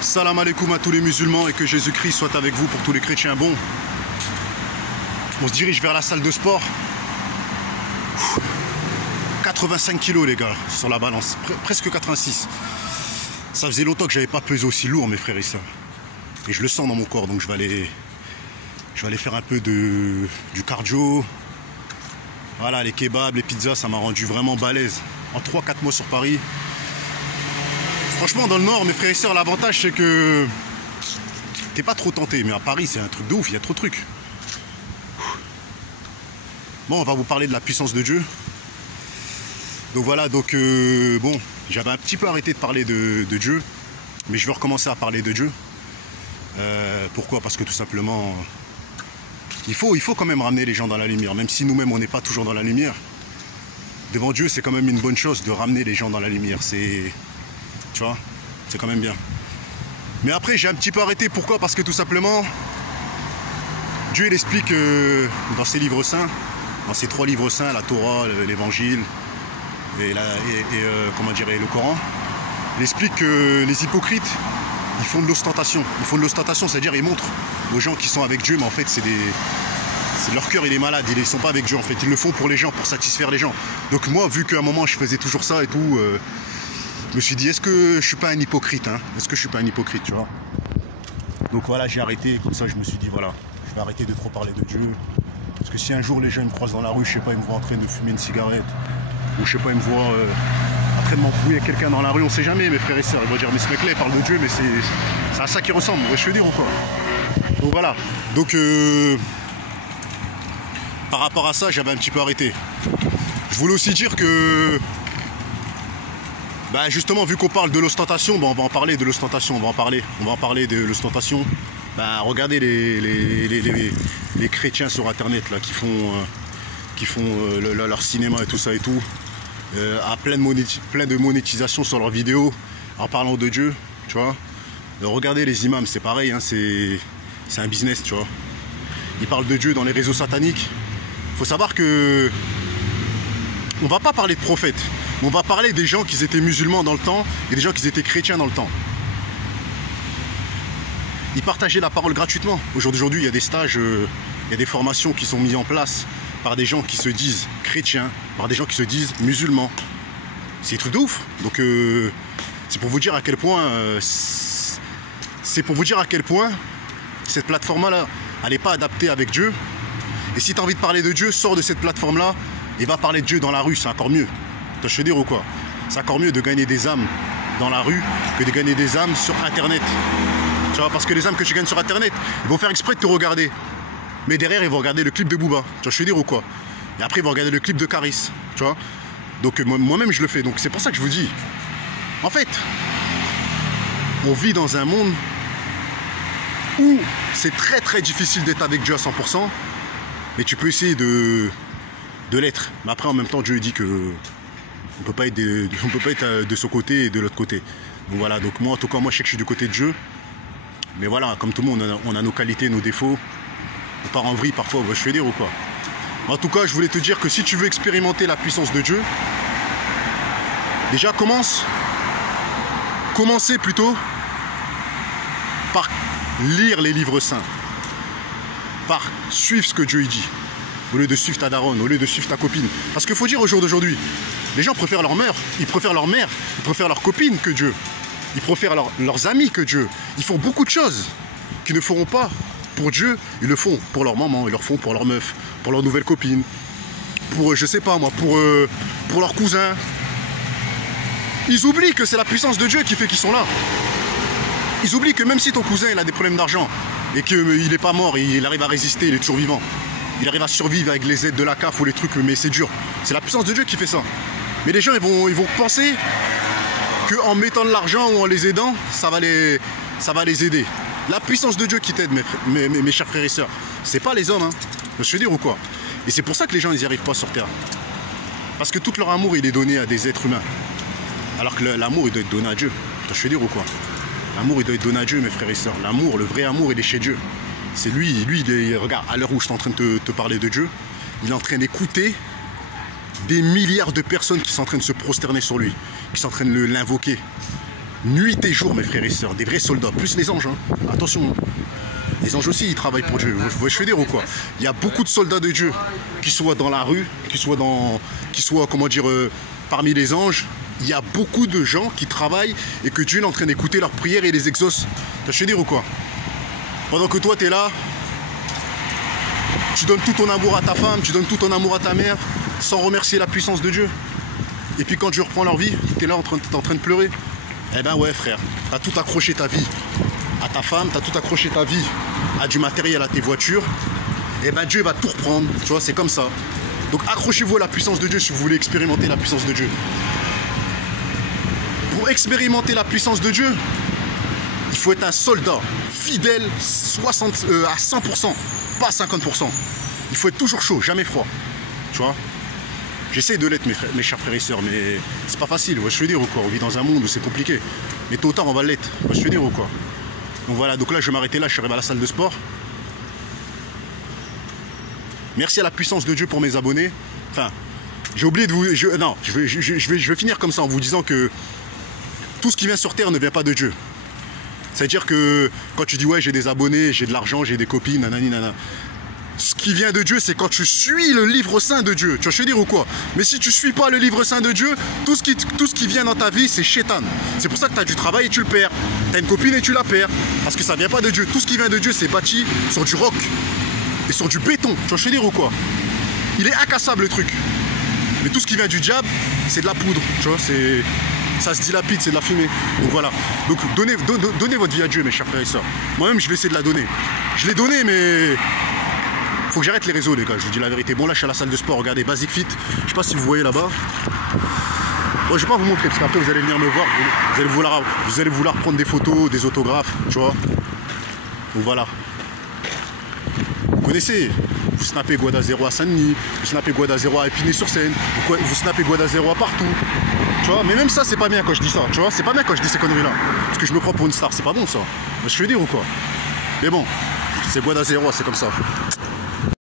Salam alaikum à tous les musulmans et que Jésus-Christ soit avec vous pour tous les chrétiens. Bon, on se dirige vers la salle de sport. 85 kilos les gars sur la balance, presque 86. Ça faisait longtemps que j'avais pas pesé aussi lourd mes frères et sœurs. Et je le sens dans mon corps, donc je vais aller faire un peu du cardio. Voilà, les kebabs, les pizzas, ça m'a rendu vraiment balèze. En 3-4 mois sur Paris. Franchement, dans le Nord, mes frères et sœurs, l'avantage c'est que t'es pas trop tenté. Mais à Paris, c'est un truc de ouf, il y a trop de trucs. Bon, on va vous parler de la puissance de Dieu. Donc voilà, bon, j'avais un petit peu arrêté de parler de Dieu. Mais je vais recommencer à parler de Dieu. Pourquoi? Parce que tout simplement, il faut quand même ramener les gens dans la lumière. Même si nous-mêmes, on n'est pas toujours dans la lumière. Devant Dieu, c'est quand même une bonne chose de ramener les gens dans la lumière. Tu vois, c'est quand même bien. Mais après, j'ai un petit peu arrêté. Pourquoi? Parce que tout simplement, Dieu, il explique dans ses livres saints, dans ses 3 livres saints, la Torah, l'Évangile et le Coran, il explique que les hypocrites, ils font de l'ostentation. Ils font de l'ostentation, c'est-à-dire ils montrent aux gens qui sont avec Dieu, mais en fait, leur cœur, il est malade. Ils ne sont pas avec Dieu, en fait. Ils le font pour les gens, pour satisfaire les gens. Donc moi, vu qu'à un moment, je faisais toujours ça et tout, je me suis dit, est-ce que je suis pas un hypocrite, hein? Est-ce que je suis pas un hypocrite, tu vois? Donc voilà, j'ai arrêté, comme ça je me suis dit, voilà, je vais arrêter de trop parler de Dieu. Parce que si un jour les gens me croisent dans la rue, je sais pas, ils me voient en train de fumer une cigarette, ou je sais pas, ils me voient en train de m'embrouiller avec quelqu'un dans la rue, on sait jamais, mes frères et sœurs. Ils vont dire, mais ce mec-là, il parle de Dieu, mais c'est à ça qu'il ressemble, je veux dire ou quoi? Donc voilà, donc par rapport à ça, j'avais un petit peu arrêté. Je voulais aussi dire que justement, vu qu'on parle de l'ostentation, on va en parler de l'ostentation, on va en parler de l'ostentation. Regardez les chrétiens sur internet là, qui font leur cinéma et tout ça et tout, à plein de monétisation sur leurs vidéos, en parlant de Dieu, tu vois. Regardez les imams, c'est pareil, hein, c'est un business, tu vois. Ils parlent de Dieu dans les réseaux sataniques. Il faut savoir que on va pas parler de prophètes. On va parler des gens qui étaient musulmans dans le temps et des gens qui étaient chrétiens dans le temps. Ils partageaient la parole gratuitement. Aujourd'hui, il y a des stages, il y a des formations qui sont mises en place par des gens qui se disent chrétiens, par des gens qui se disent musulmans. C'est un truc de ouf. Donc c'est pour vous dire à quel point cette plateforme-là, elle n'est pas adaptée avec Dieu. Et si tu as envie de parler de Dieu, sors de cette plateforme-là et va parler de Dieu dans la rue, c'est encore mieux. Je veux dire ou quoi? C'est encore mieux de gagner des âmes dans la rue que de gagner des âmes sur internet. Tu vois, parce que les âmes que tu gagnes sur internet, ils vont faire exprès de te regarder. Mais derrière, ils vont regarder le clip de Booba. Tu vois, je veux dire ou quoi? Et après, ils vont regarder le clip de Caris. Tu vois? Donc moi-même, je le fais. Donc c'est pour ça que je vous dis. En fait, on vit dans un monde où c'est très très difficile d'être avec Dieu à 100%. Mais tu peux essayer de l'être. Mais après, en même temps, Dieu dit que on peut pas être de ce côté et de l'autre côté. Donc voilà, donc moi en tout cas, moi je sais que je suis du côté de Dieu. Mais voilà, comme tout le monde, on a nos qualités, nos défauts. On part en vrille parfois, je veux dire ou quoi. En tout cas, je voulais te dire que si tu veux expérimenter la puissance de Dieu, déjà commencez plutôt par lire les livres saints. Par suivre ce que Dieu dit. Au lieu de suivre ta daronne, au lieu de suivre ta copine. Parce qu'il faut dire au jour d'aujourd'hui, les gens préfèrent leur mère, ils préfèrent leur copine que Dieu. Ils préfèrent leurs amis que Dieu. Ils font beaucoup de choses qu'ils ne feront pas pour Dieu. Ils le font pour leur maman, ils le font pour leur meuf, pour leur nouvelle copine, pour, je sais pas moi, pour leurs cousins. Ils oublient que c'est la puissance de Dieu qui fait qu'ils sont là. Ils oublient que même si ton cousin il a des problèmes d'argent et qu'il n'est pas mort, il arrive à résister, il est toujours vivant. Il arrive à survivre avec les aides de la CAF ou les trucs, mais c'est dur. C'est la puissance de Dieu qui fait ça. Mais les gens, ils vont penser qu'en mettant de l'argent ou en les aidant, ça va les aider. La puissance de Dieu qui t'aide, mes chers frères et sœurs. C'est pas les hommes, hein. Je veux dire ou quoi? Et c'est pour ça que les gens, ils n'y arrivent pas sur Terre. Parce que tout leur amour, il est donné à des êtres humains. Alors que l'amour, il doit être donné à Dieu. Je veux dire ou quoi? L'amour, il doit être donné à Dieu, mes frères et sœurs. L'amour, le vrai amour, il est chez Dieu. C'est lui, regarde, à l'heure où je suis en train de te parler de Dieu, il est en train d'écouter des milliards de personnes qui sont en train de se prosterner sur lui, qui sont en train de l'invoquer. nuit et jour, mes frères et sœurs, des vrais soldats, plus les anges, hein. Attention, hein. Les anges aussi, ils travaillent pour Dieu, vous voyez ce que je veux dire ou quoi? Il y a beaucoup de soldats de Dieu, qui soient dans la rue, qui soient, comment dire, parmi les anges. Il y a beaucoup de gens qui travaillent et que Dieu est en train d'écouter leurs prières et les exauce. Tu veux dire ou quoi? Pendant que toi, tu es là, tu donnes tout ton amour à ta femme, tu donnes tout ton amour à ta mère, sans remercier la puissance de Dieu. Et puis quand Dieu reprend leur vie, tu es là en train de pleurer. Eh ben ouais frère, tu as tout accroché ta vie à ta femme, tu as tout accroché ta vie à du matériel, à tes voitures. Eh ben Dieu va tout reprendre, tu vois, c'est comme ça. Donc accrochez-vous à la puissance de Dieu si vous voulez expérimenter la puissance de Dieu. Pour expérimenter la puissance de Dieu, il faut être un soldat fidèle à 100%, pas à 50%. Il faut être toujours chaud, jamais froid. Tu vois? J'essaie de l'être, mes chers frères et sœurs, mais c'est pas facile. Ouais, je veux dire ou quoi? On vit dans un monde où c'est compliqué. Mais tôt ou tard, on va l'être. Ouais, je veux dire ou quoi? Donc voilà, donc là, je vais m'arrêter là. Je suis arrivé à la salle de sport. Merci à la puissance de Dieu pour mes abonnés. Enfin, j'ai oublié de vous... je vais finir comme ça en vous disant que tout ce qui vient sur terre ne vient pas de Dieu. C'est-à-dire que quand tu dis ouais j'ai des abonnés, j'ai de l'argent, j'ai des copines, nanani nana. Ce qui vient de Dieu, c'est quand tu suis le livre saint de Dieu. Tu vois, je veux dire ou quoi? Mais si tu ne suis pas le livre saint de Dieu, tout ce qui vient dans ta vie, c'est chétan. C'est pour ça que tu as du travail et tu le perds. Tu as une copine et tu la perds. Parce que ça ne vient pas de Dieu. Tout ce qui vient de Dieu, c'est bâti sur du roc et sur du béton. Tu vois, je veux dire ou quoi? Il est incassable le truc. Mais tout ce qui vient du diable, c'est de la poudre. Tu vois, ça se dilapide, c'est de la fumée. Donc voilà. Donc donnez votre vie à Dieu, mes chers frères et sœurs. Moi-même, je vais essayer de la donner. Je l'ai donnée, mais faut que j'arrête les réseaux, les gars. Je vous dis la vérité. Bon, là, je suis à la salle de sport. Regardez, Basic Fit. Je sais pas si vous voyez là-bas. Bon, je vais pas vous montrer parce qu'après, vous allez venir me voir. Vous allez vouloir prendre des photos, des autographes. Tu vois. Donc voilà. Vous connaissez. Vous snappez Guada 0 à Saint-Denis. Vous snappez Guada 0 à Épinay-sur-Seine. Vous snappez Guada 0 à partout. Tu vois, mais même ça, c'est pas bien quand je dis ça. Tu vois, c'est pas bien quand je dis ces conneries-là. Parce que je me prends pour une star. C'est pas bon, ça. Je veux dire ou quoi? Mais bon, c'est Guada 0, c'est comme ça.